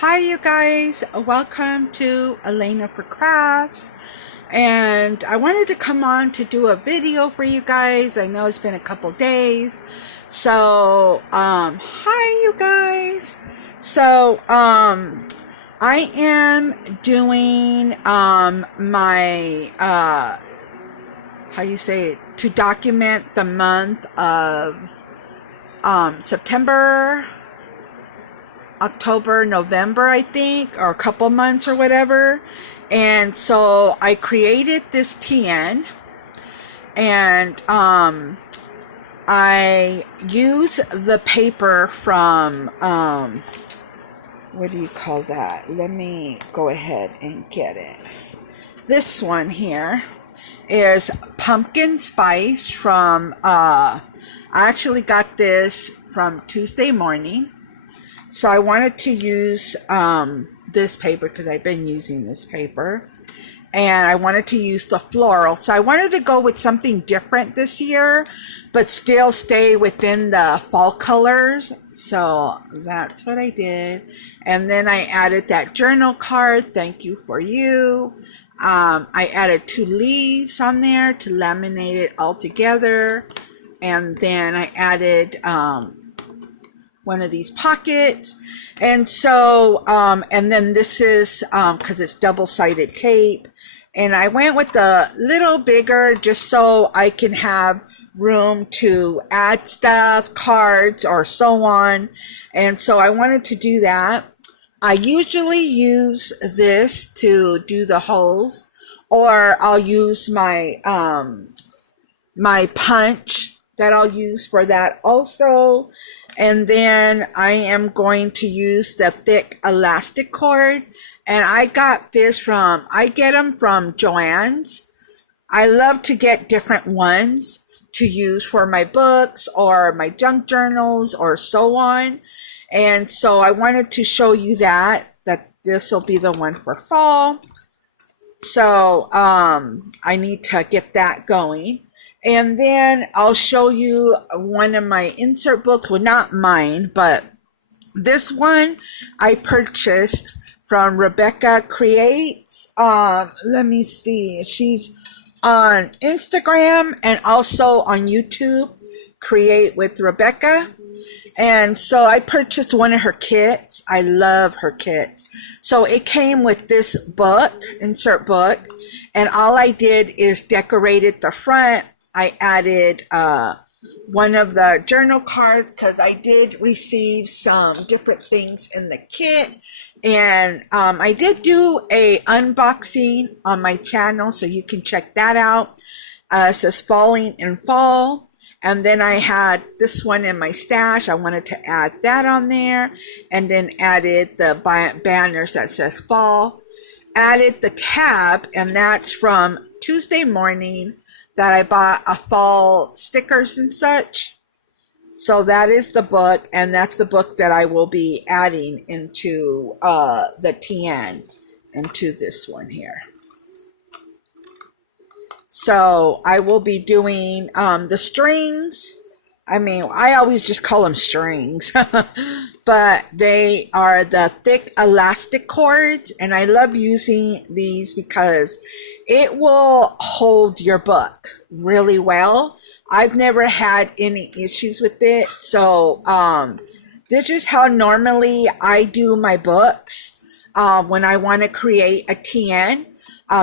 Hi, you guys. Welcome to Elena for Crafts. And I wanted to come on to do a video for you guys. I know it's been a couple days. So, hi, you guys. So, I am doing, my, how you say it, to document the month of, September, October, November, I think, or a couple months or whatever. And so I created this TN, and I use the paper from what do you call that? Let me go ahead and get it. This one here is pumpkin spice from I actually got this from Tuesday Morning. So I wanted to use this paper because I've been using this paper, and I wanted to use the floral. So I wanted to go with something different this year, but still stay within the fall colors. So that's what I did. And then I added that journal card, thank you for you. I added 2 leaves on there to laminate it all together. And then I added one of these pockets. And so and then this is because it's double-sided tape, and I went with the little bigger just so I can have room to add stuff, cards or so on. And so I wanted to do that. I usually use this to do the holes, or I'll use my my punch that I'll use for that also. And then I am going to use the thick elastic cord. And I got this I get them from Joann's. I love to get different ones to use for my books or my junk journals or so on. And so I wanted to show you that this will be the one for fall. So I need to get that going. And then I'll show you one of my insert books. Well, not mine, but this one I purchased from Rebecca Creates. Let me see. She's on Instagram and also on YouTube, Create with Rebecca. And so I purchased one of her kits. I love her kits. So it came with this book, insert book, and all I did is decorated the front. I added one of the journal cards because I did receive some different things in the kit. And I did do a unboxing on my channel, so you can check that out. It says Falling in Fall. And then I had this one in my stash. I wanted to add that on there. And then added the banners that says Fall. Added the tab, and that's from Tuesday Morning, that I bought a fall stickers and such. So that is the book, and that's the book that I will be adding into the TN, into this one here. So I will be doing the strings. I mean, I always just call them strings, but they are the thick elastic cords, and I love using these because it will hold your book really well. I've never had any issues with it. So this is how normally I do my books when I want to create a TN.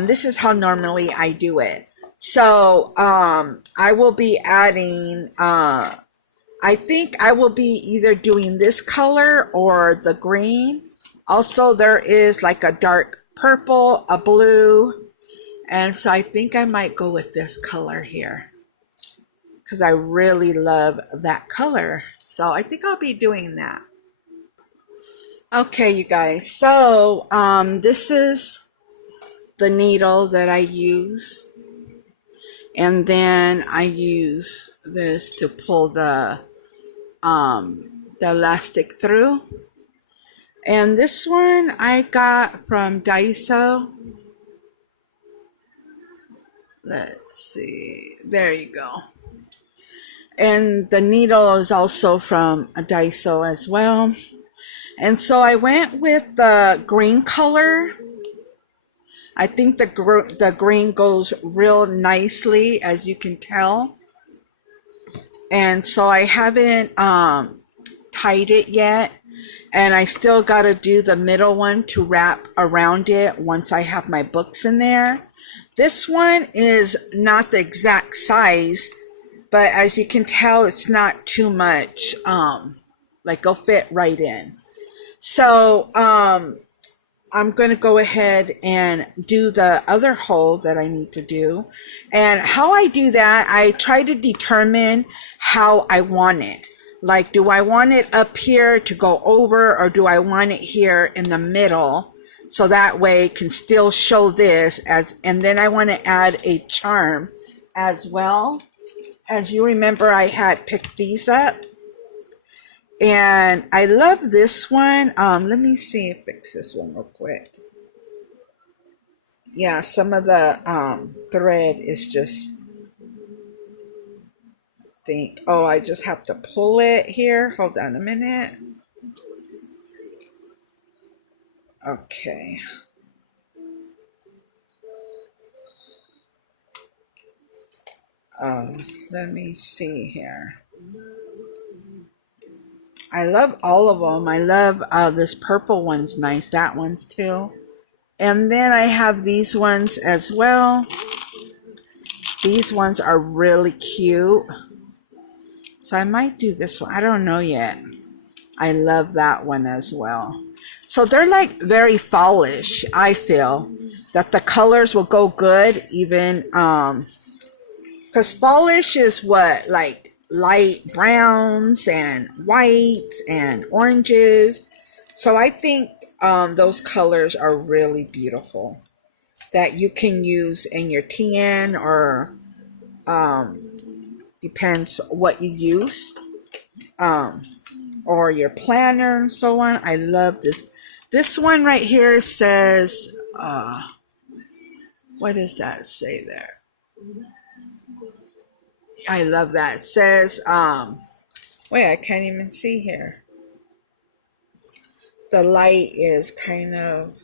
This is how normally I do it. So I will be adding, I think I will be either doing this color or the green. Also, there is like a dark purple, a blue. And so I think I might go with this color here because I really love that color. So I think I'll be doing that. Okay, you guys. So this is the needle that I use. And then I use this to pull the elastic through. And this one I got from Daiso. Let's see. There you go. And the needle is also from a Daiso as well. And so I went with the green color. I think the green goes real nicely, as you can tell. And so I haven't tied it yet. And I still got to do the middle one to wrap around it once I have my books in there. This one is not the exact size, but as you can tell, it's not too much. Like it'll fit right in. So I'm going to go ahead and do the other hole that I need to do. And how I do that, I try to determine how I want it. Like, do I want it up here to go over, or do I want it here in the middle? So that way it can still show this as, and then I want to add a charm as well. As you remember, I had picked these up. And I love this one. Let me see, fix this one real quick. Yeah, some of the thread is just I just have to pull it here. Hold on a minute. Okay. Let me see here. I love all of them. I love this purple one's nice. That one's too. And then I have these ones as well. These ones are really cute. So I might do this one. I don't know yet. I love that one as well. So they're like very fallish. I feel that the colors will go good even because fallish is what, like light browns and whites and oranges. So I think those colors are really beautiful that you can use in your tan, or depends what you use, or your planner and so on. I love this. This one right here says, what does that say there? I love that. It says, wait, I can't even see here. The light is kind of,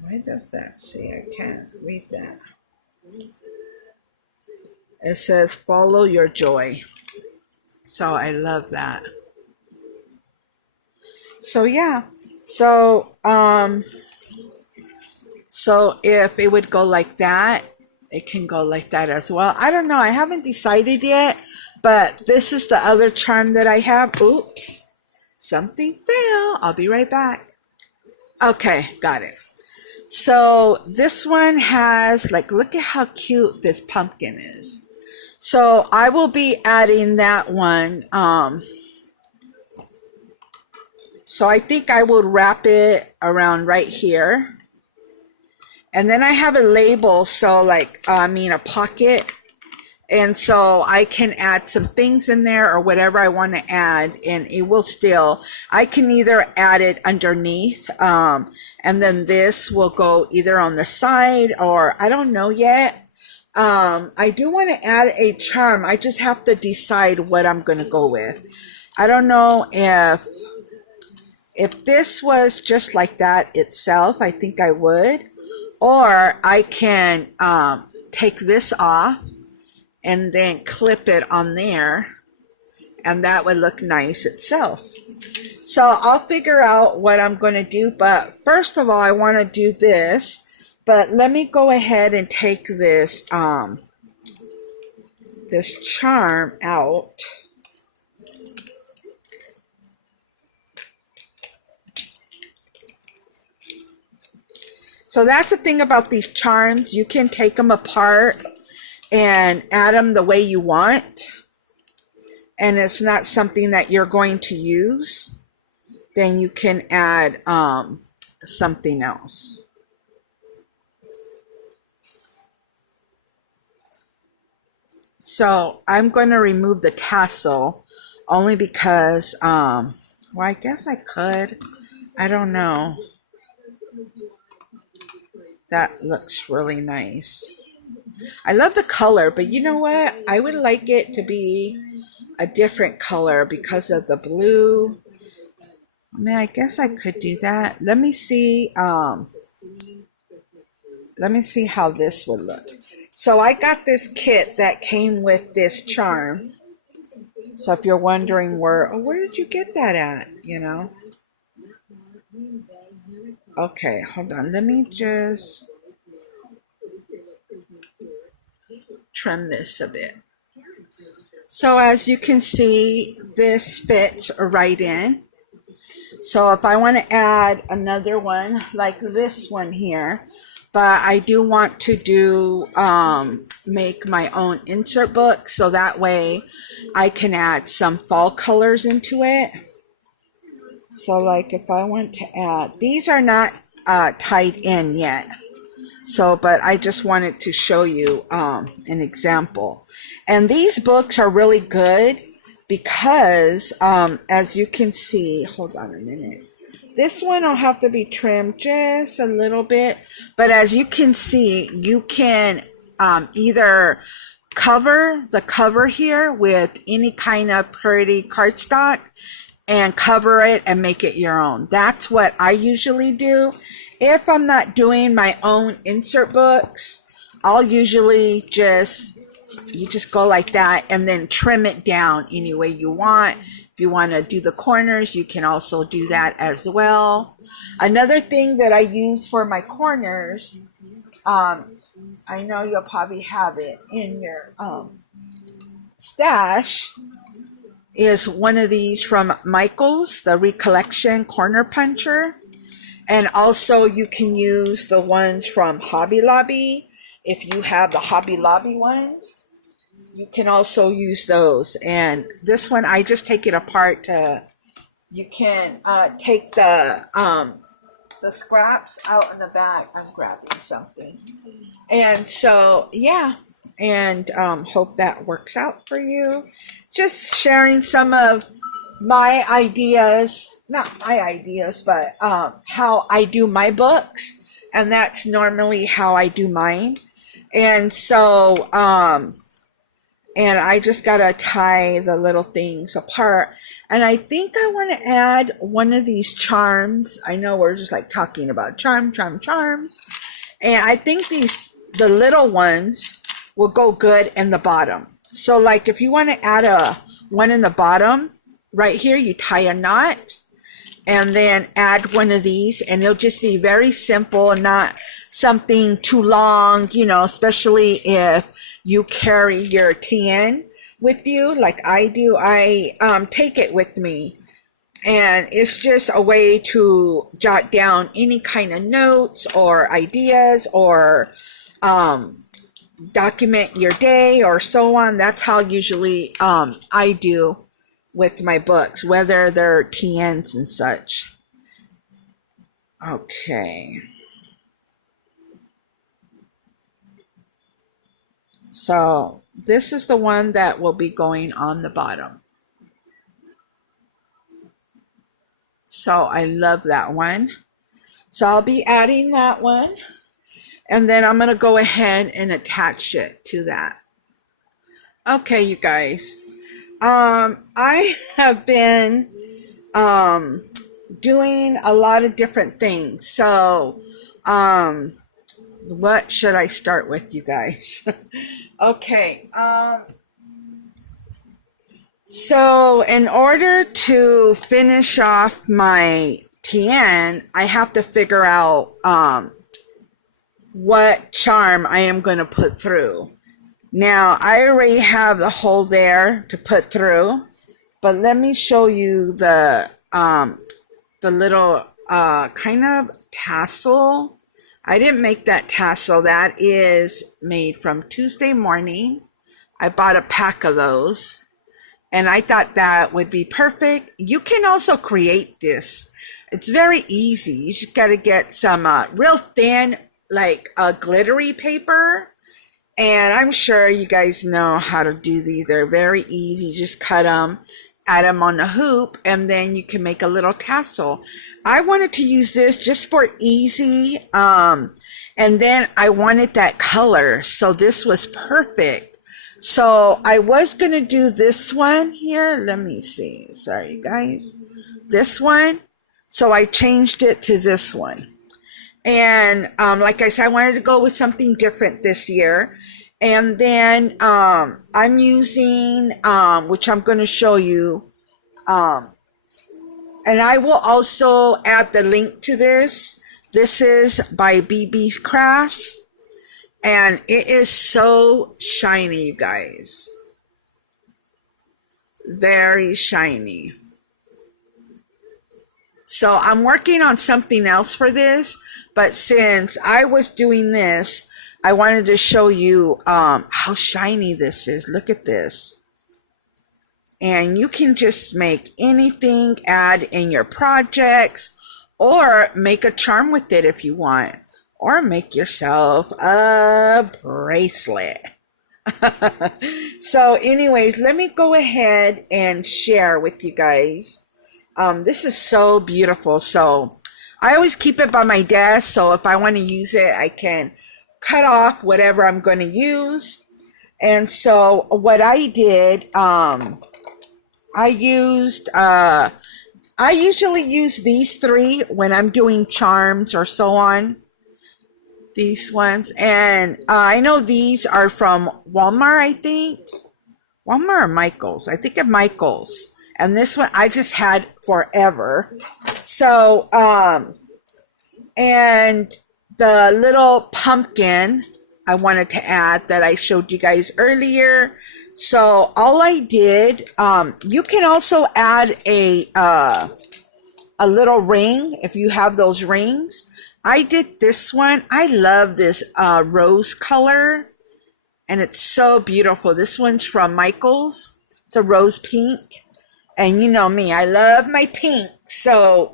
why does that say? I can't read that. It says, follow your joy. So I love that. So yeah. So if it would go like that, it can go like that as well. I don't know. I haven't decided yet, but this is the other charm that I have. Oops. Something fell. I'll be right back. Okay, got it. So this one has, like, look at how cute this pumpkin is. So I will be adding that one. So I think I will wrap it around right here. And then I have a label, so like, a pocket. And so I can add some things in there or whatever I want to add, and it will still, I can either add it underneath, and then this will go either on the side, or I don't know yet. I do want to add a charm. I just have to decide what I'm going to go with. I don't know if this was just like that itself, I think I would, or I can take this off and then clip it on there, and that would look nice itself. So I'll figure out what I'm going to do, but first of all, I want to do this. But let me go ahead and take this this charm out. So that's the thing about these charms. You can take them apart and add them the way you want. And it's not something that you're going to use. Then you can add something else. So I'm going to remove the tassel only because, well, I guess I could. I don't know. That looks really nice. I love the color, but you know what? I would like it to be a different color because of the blue. I mean, I guess I could do that. Let me see how this would look. So I got this kit that came with this charm. So if you're wondering where did you get that at, Okay, hold on. Let me just trim this a bit. So as you can see, this fits right in. So if I want to add another one like this one here, but I do want to make my own insert book, so that way I can add some fall colors into it. So like if I want to add, these are not tied in yet. So, but I just wanted to show you an example. And these books are really good because as you can see, hold on a minute. This one will have to be trimmed just a little bit, but as you can see, you can either cover the cover here with any kind of pretty cardstock and cover it and make it your own. That's what I usually do. If I'm not doing my own insert books, I'll usually you just go like that and then trim it down any way you want. If you want to do the corners, you can also do that as well. Another thing that I use for my corners, I know you'll probably have it in your stash, is one of these from Michaels, the Recollection Corner Puncher. And also you can use the ones from Hobby Lobby. If you have the Hobby Lobby ones, you can also use those. And this one, I just take it apart you can take the scraps out in the back. I'm grabbing something. And so, yeah. And hope that works out for you. Just sharing some of my ideas, not my ideas, but how I do my books. And that's normally how I do mine. And so, and I just got to tie the little things apart. And I think I want to add one of these charms. I know we're just like talking about charms. And I think the little ones will go good in the bottom. So like if you want to add one in the bottom, right here, you tie a knot and then add one of these, and it'll just be very simple and not something too long, especially if you carry your TN with you like I do. I take it with me, and it's just a way to jot down any kind of notes or ideas or document your day or so on. That's how usually I do with my books, whether they're TNs and such. Okay. So this is the one that will be going on the bottom. So I love that one. So I'll be adding that one. And then I'm going to go ahead and attach it to that. Okay, you guys. I have been doing a lot of different things. So what should I start with, you guys? Okay. So in order to finish off my TN, I have to figure out what charm I am going to put through. Now, I already have the hole there to put through, but let me show you the little kind of tassel. I didn't make that tassel. That is made from Tuesday Morning. I bought a pack of those, and I thought that would be perfect. You can also create this. It's very easy. You just got to get some real thin, like glittery paper. And I'm sure you guys know how to do these. They're very easy. Just cut them, add them on the hoop, and then you can make a little tassel. I wanted to use this just for easy. And then I wanted that color. So this was perfect. So I was going to do this one here. Let me see. Sorry, guys. This one. So I changed it to this one. And like I said, I wanted to go with something different this year. And then I'm using, which I'm going to show you, and I will also add the link to this. This is by BB Crafts. And it is so shiny, you guys. Very shiny. So I'm working on something else for this. But since I was doing this, I wanted to show you how shiny this is. Look at this. And you can just make anything, add in your projects, or make a charm with it if you want. Or make yourself a bracelet. So anyways, let me go ahead and share with you guys. This is so beautiful. So I always keep it by my desk. So if I want to use it, I can cut off whatever I'm going to use. And so what I did, I usually use these three when I'm doing charms or so on. These ones. And I know these are from Walmart, I think. Walmart or Michael's? I think of Michael's. And this one I just had forever. So, and the little pumpkin I wanted to add that I showed you guys earlier. So all I did, you can also add a little ring if you have those rings. I did this one. I love this rose color, and it's so beautiful. This one's from Michael's. It's a rose pink, and you know me, I love my pink. So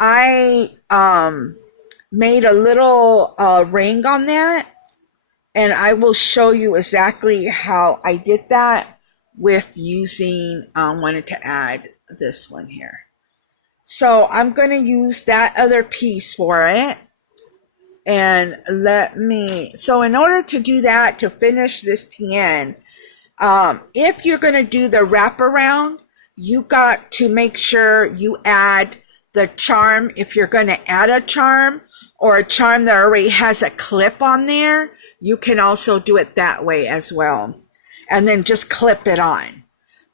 I made a little ring on that, and I will show you exactly how I did that with using, wanted to add this one here. So I'm going to use that other piece for it. And so in order to do that, to finish this TN, if you're going to do the wraparound, you got to make sure you add the charm. If you're going to add a charm or a charm that already has a clip on there, you can also do it that way as well. And then just clip it on.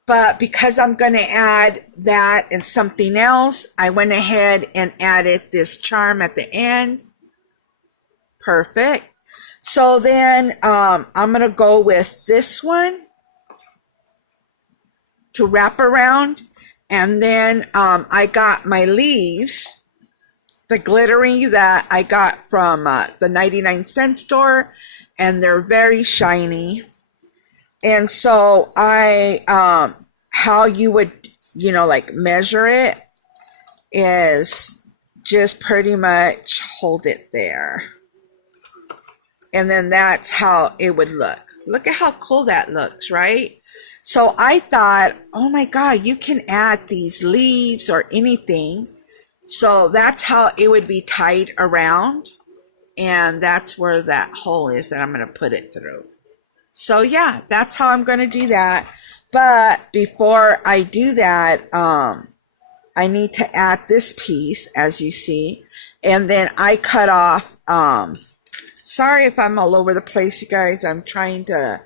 But because I'm going to add that and something else, I went ahead and added this charm at the end. Perfect. So then I'm going to go with this one to wrap around. And then I got my leaves, the glittery that I got from the 99-cent store. And they're very shiny. And so how you would, like measure it is just pretty much hold it there. And then that's how it would look. Look at how cool that looks, right? So I thought, oh my God, you can add these leaves or anything. So that's how it would be tied around. And that's where that hole is that I'm going to put it through. So yeah, that's how I'm going to do that. But before I do that, I need to add this piece, as you see. And then I cut off, sorry if I'm all over the place, you guys. I'm trying to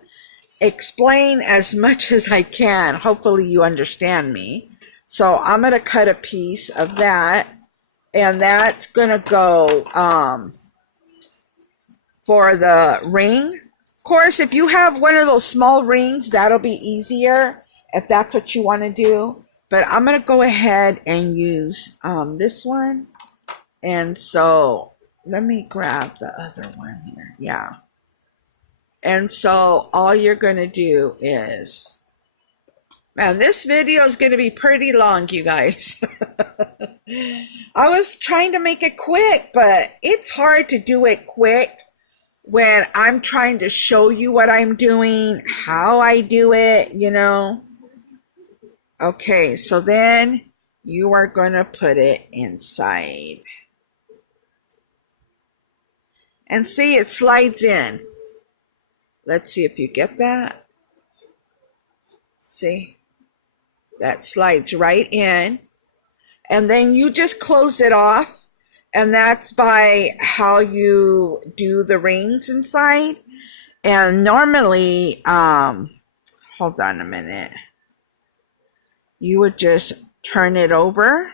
explain as much as I can. Hopefully you understand me. So I'm going to cut a piece of that. And that's going to go for the ring. Of course, if you have one of those small rings, that'll be easier if that's what you want to do. But I'm going to go ahead and use this one. And so let me grab the other one here. Yeah. And so all you're going to do is, man, this video is going to be pretty long, you guys. I was trying to make it quick, but it's hard to do it quick when I'm trying to show you what I'm doing, how I do it, Okay, so then you are going to put it inside. And see, it slides in. Let's see if you get that. See, that slides right in. And then you just close it off. And that's by how you do the rings inside. And normally, hold on a minute. You would just turn it over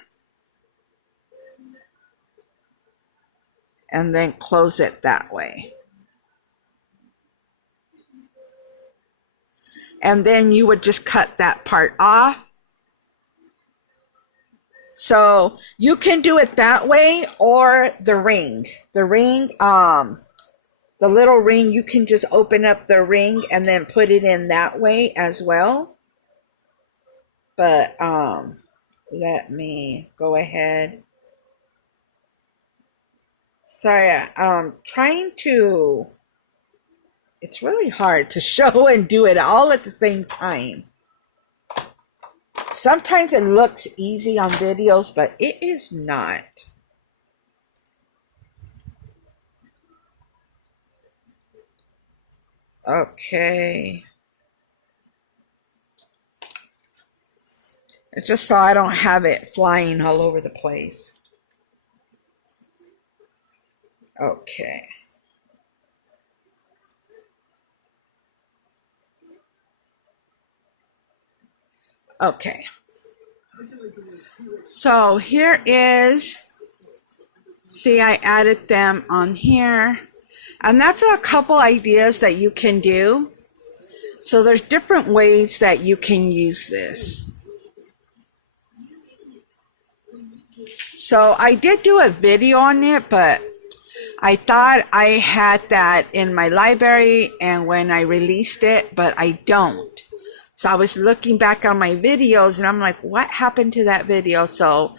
and then close it that way. And then you would just cut that part off. So you can do it that way, or the ring. The ring, the little ring, you can just open up the ring and then put it in that way as well. But let me go ahead. Sorry, I'm trying to, it's really hard to show and do it all at the same time. Sometimes it looks easy on videos, but it is not. Okay. It's just so I don't have it flying all over the place. Okay. Okay. So here is, see, I added them on here. And that's a couple ideas that you can do. So there's different ways that you can use this. So I did do a video on it, but I thought I had that in my library and when I released it, but I don't. So I was looking back on my videos and I'm like, what happened to that video? So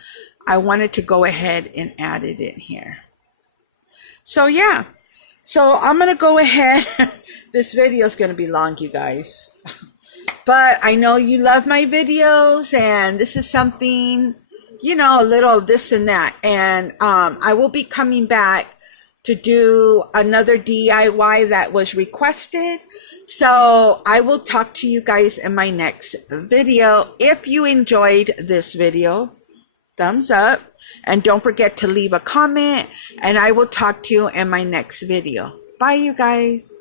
I wanted to go ahead and add it in here. So yeah, so I'm going to go ahead. This video is going to be long, you guys. But I know you love my videos and this is something, you know, a little this and that. And I will be coming back to do another DIY that was requested. So I will talk to you guys in my next video. If you enjoyed this video, thumbs up. And don't forget to leave a comment. And I will talk to you in my next video. Bye, you guys.